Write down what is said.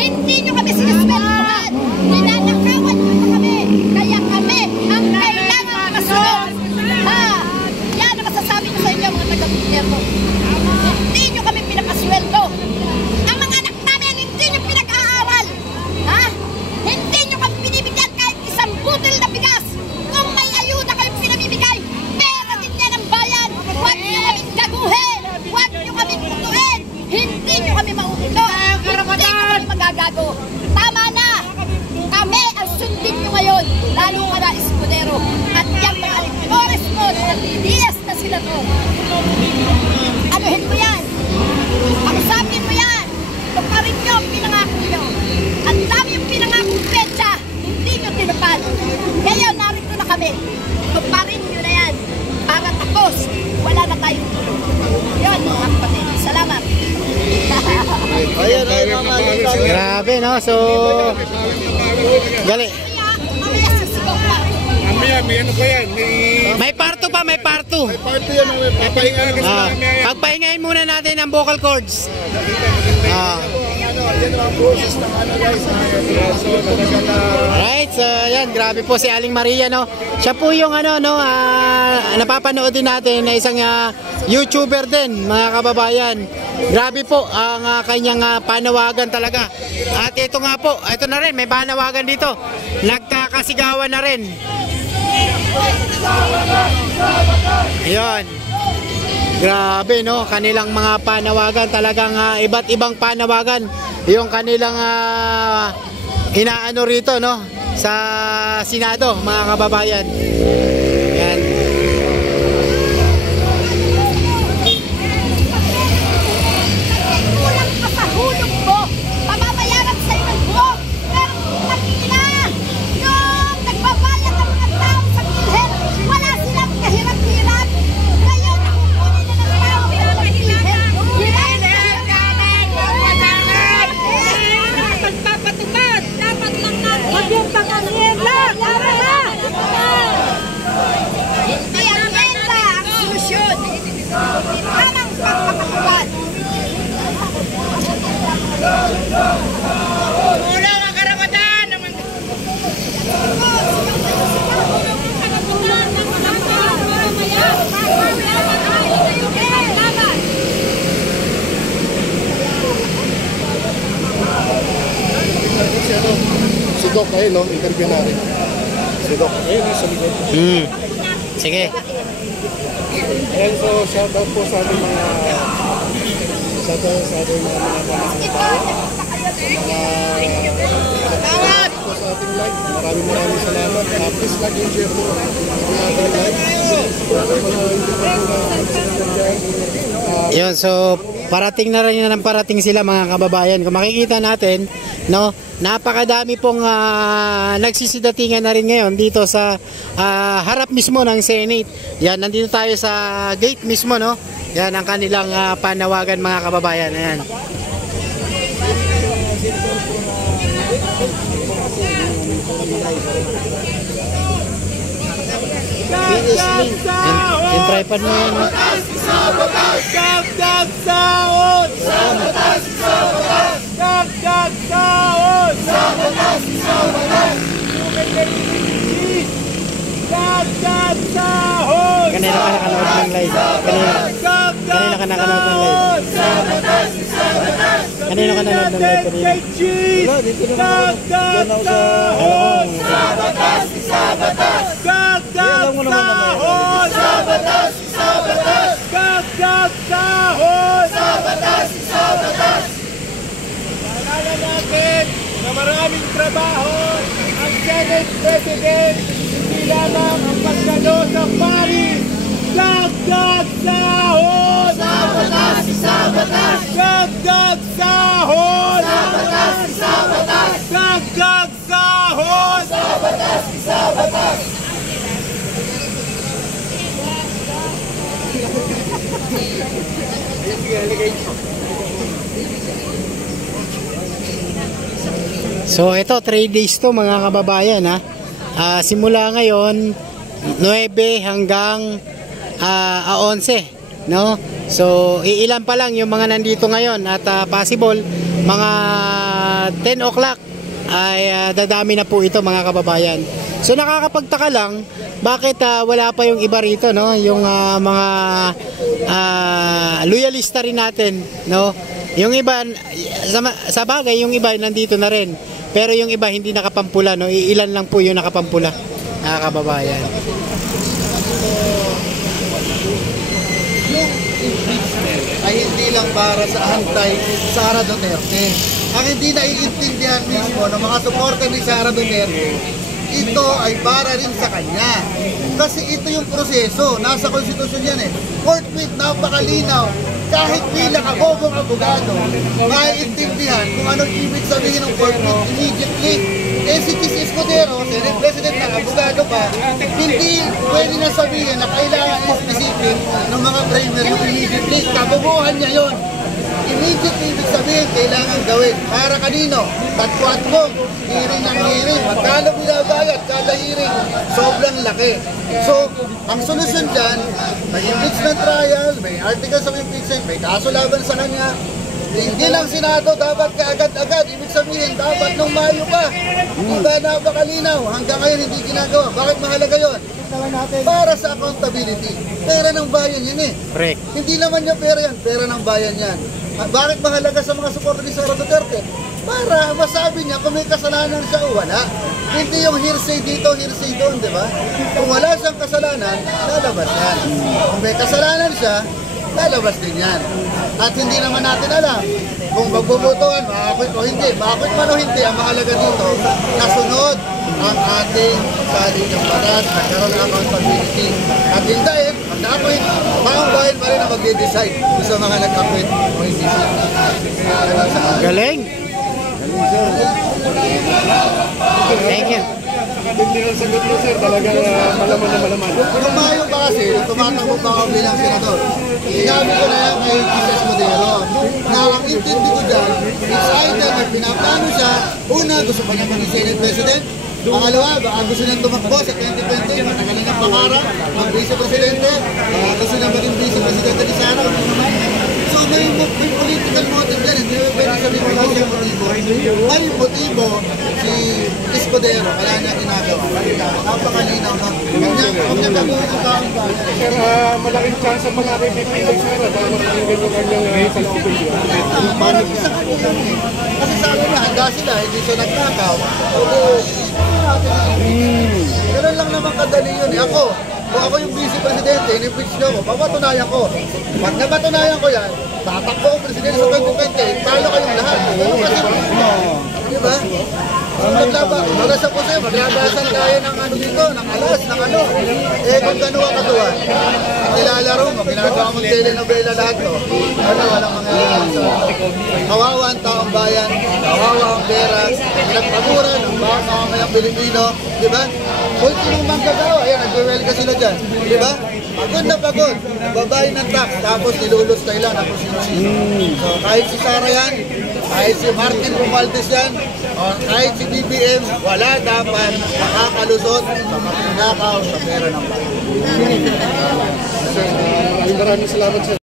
Hindi nyo kami sinisweldohan. Ninanakawan nyo pa kami. Kaya kami ang kailangan makasunod. Ha? Yan ang masasabi ko sa inyo mga taga-gobyerno. Hindi nyo kami pinakasweldo. Ang mga anak namin hindi nyo pinag-aaral. Ha? Hindi nyo kami binibigyan kahit isang butil na bigas. Kung may ayuda kayong pinamimigay, pera din yan ang bayan. Huwag nyo kami gaguhin. Huwag nyo kami putuin. Hindi nyo kami mauuto. Hindi nyo kami magagago. Tama na. Kami ang sundin nyo ngayon. Lalo ka na, Escudero. At yung mga alectores mo na nagdidias na sila to. Anuhin mo yan. Pakusapin mo yan. Tuparin nyo ang pinangako nyo. Ang dami yung pinangakong petsa. Hindi nyo tinupad. Ngayon, narito na kami. Tuparin nyo na yan. Para tapos, wala na tayong tulo. Yun, mga kapatid. Salamat. Grabe, no? So, gali. Mamaya sisigaw pa. Mamaya, may ano pa yan? May parto pa, may parto. May party yan, may papahinga kasi mamaya yan. Pagpahingahin muna natin ang vocal cords. Yan ang process ng ano guys. So, talaga na... Alright, so yan, grabe po si Aling Maria, no? Siya po yung ano, no, napapanood din natin na isang YouTuber din, mga kababayan. Grabe po ang kanyang panawagan talaga. At ito nga po, ito na rin, may panawagan dito. Nagkakasigawan na rin. Ayun. Grabe, no? Kanilang mga panawagan, talagang iba't ibang panawagan. Yung kanilang inaano rito, no? Sa Senado, mga kababayan. Yan. Kulang ka sa hulog mo. Pamamayarap sa'yo ng buhok. Pero pagkina, yung nagbabayad ng mga tao sa PhilHealth, wala silang kahirap-hirap. Ngayon, nakukunin na ng tao sa PhilHealth. Pagpapatupad, dapat lang natin. Magpapangangela, para na. Hindi ang ngela ang solusyon. Tamang pagpapatupad. Kulang ang karapatan naman. Si Doc, ayun no, interview natin. Si Doc, ayun sa likod. Sige. Ayan, so shout out po sa ating mga salamat po sa ating live. Maraming salamat. Please like and share po ang ating live. Yun, so parating na rin ng parating sila, mga kababayan. Kung makikita natin, no, napakadami pong nagsisidatingan na rin ngayon dito sa harap mismo ng Senate. Yan, nandito tayo sa gate mismo, no. Yan ang kanilang panawagan, mga kababayan. Ayan. Yung tripod mo yan, no? Dagdag sahod! Dagdag sahod! Dagdag sahod! Kanina ka nakanood ng live. Kanina ka nakanood ng live. Kanina ka nanood ng live kanina. Dagdag sahod! Dagdag sahod! Dagdag sahod! Naalala natin na maraming trabaho ang Senate President, hindi lamang ang pagkano sa Paris. Dagdag sahod! Sabatas! Sabatas! Dagdag sahod! Sabatas! Sabatas! Dagdag sahod! Sabatas! Sabatas! So ito 3 days to, mga kababayan, ha. Simula ngayon 9 hanggang 11, no? So, iilan pa lang yung mga nandito ngayon at possible mga 10 o'clock ay dadami na po ito mga kababayan. So, nakakapagtaka lang bakit wala pa yung iba rito, no? Yung mga loyalista rin natin, no? Yung iba, sa bagay, yung iba nandito na rin. Pero yung iba hindi nakapampula, no? Ilan lang po yung nakapampula, mga kababayan. Yung impeachment ay hindi lang para sa anti-Sara Duterte. Ang hindi naiintindihan mismo ng mga suporter ni Sara Duterte, ito ay para rin sa kanya. Kasi ito yung proseso. Nasa konstitusyon yan eh. Court with, napakalinaw. Kahit bilang kabobong abogado, maiintindihan kung anong ibig sabihin ng court with immediately. Eh si Chis Escudero, Senate President na abogado pa, hindi pwede na sabihin na kailangan specific ng mga primary yung immediately. Kabubuhan niya yon. Immediately ibig sabihin, kailangan gawin. Para kanino? Tatwat mo, hearing ng hearing. Magkano binabayad kada hearing? Sobrang laki. So, ang solusyon dyan, may impeachment trial, may articles of impeachment, may kaso laban sa kanya. Hindi lang Senado, dapat kaagad-agad. Ibig sabihin, dapat nung Mayo pa. Diba napakalinaw? Hanggang ngayon hindi ginagawa. Bakit mahalaga yon? Para sa accountability. Pera ng bayan yan eh. Correct. Hindi naman niya pera yan, pera ng bayan yan. Bakit mahalaga sa mga suporter ni Sara Duterte? Para masabi niya kung may kasalanan siya o wala. Hindi yung hearsay dito, hearsay doon, di ba? Kung wala siyang kasalanan, lalabas yan. Kung may kasalanan siya, lalabas din yan. At hindi naman natin alam kung magbubutuan, makakwit o hindi. Makakwit man o hindi, ang mahalaga dito, nasunod ang ating saligang batas, nagkaroon ng accountability. At hindi, pag nakakwit, mga bayan pa rin ang mag-decide kung sa mga nagkakwit o hindi sila. Galing. Thank you. Hindi ang sagot mo, sir. Talagang malaman na malaman. Kung Mayo pa kasi, tumatakbo pa ako bilang senador. Sinabi ko na yan kay Chis Escudero na ang intindi ko dyan, it's either na pinaplano siya, una gusto pa niya maging Senate President, pangalawa, baka gusto niyang tumakbo sa 2020, matagal na ng pangarap, mag-Vice Presidente, baka gusto niyang maging Vice Presidente ni Sara. So may political motive yan, hindi pwede sabihin wala siyang motibo. May motibo si Escudero, kaya niya ginagawa. Napakalinaw na. Huwag niya gagawin ang taong bayan. Sir, malaking chance ang mga pipili, sir. Para makakinggan yung kanyang kalooban. Parang sa kanya lang eh. Kasi sabi niya, handa sila, hindi siya nagkakaw. Ganun lang naman kadali yun eh. Kung ako yung vice presidente, in-impeach niyo ako, papatunayan ko. Pag napatunayan ko yan, tatakbo ko presidente sa 2020, talo kayong lahat. Ganun kasi, diba? Magasa po sa'yo, maglabasan tayo ng ano dito, ng alas, ng ano. Eh kung gano'n ang katuwa, nilalaro mo, ginagawa mong telenovela lahat to. Walang mangyayari sa kawawa ang taong bayan, kawawa ang pera, pinagpaguran ng bawat kamayang Pilipino, di ba? Ultimong manggagawa, ayan, nag-welga sila dyan, di ba? Pagod na pagod, babae ng tax, tapos nilulus tayo lang ako sino-sino. So kahit si Sara yan, kahit si Martin Romualdez yan, o kahit si BBM, wala dapat makakalusot sa magnanakaw sa pera ng bayan. Sir, Maraming salamat, sir.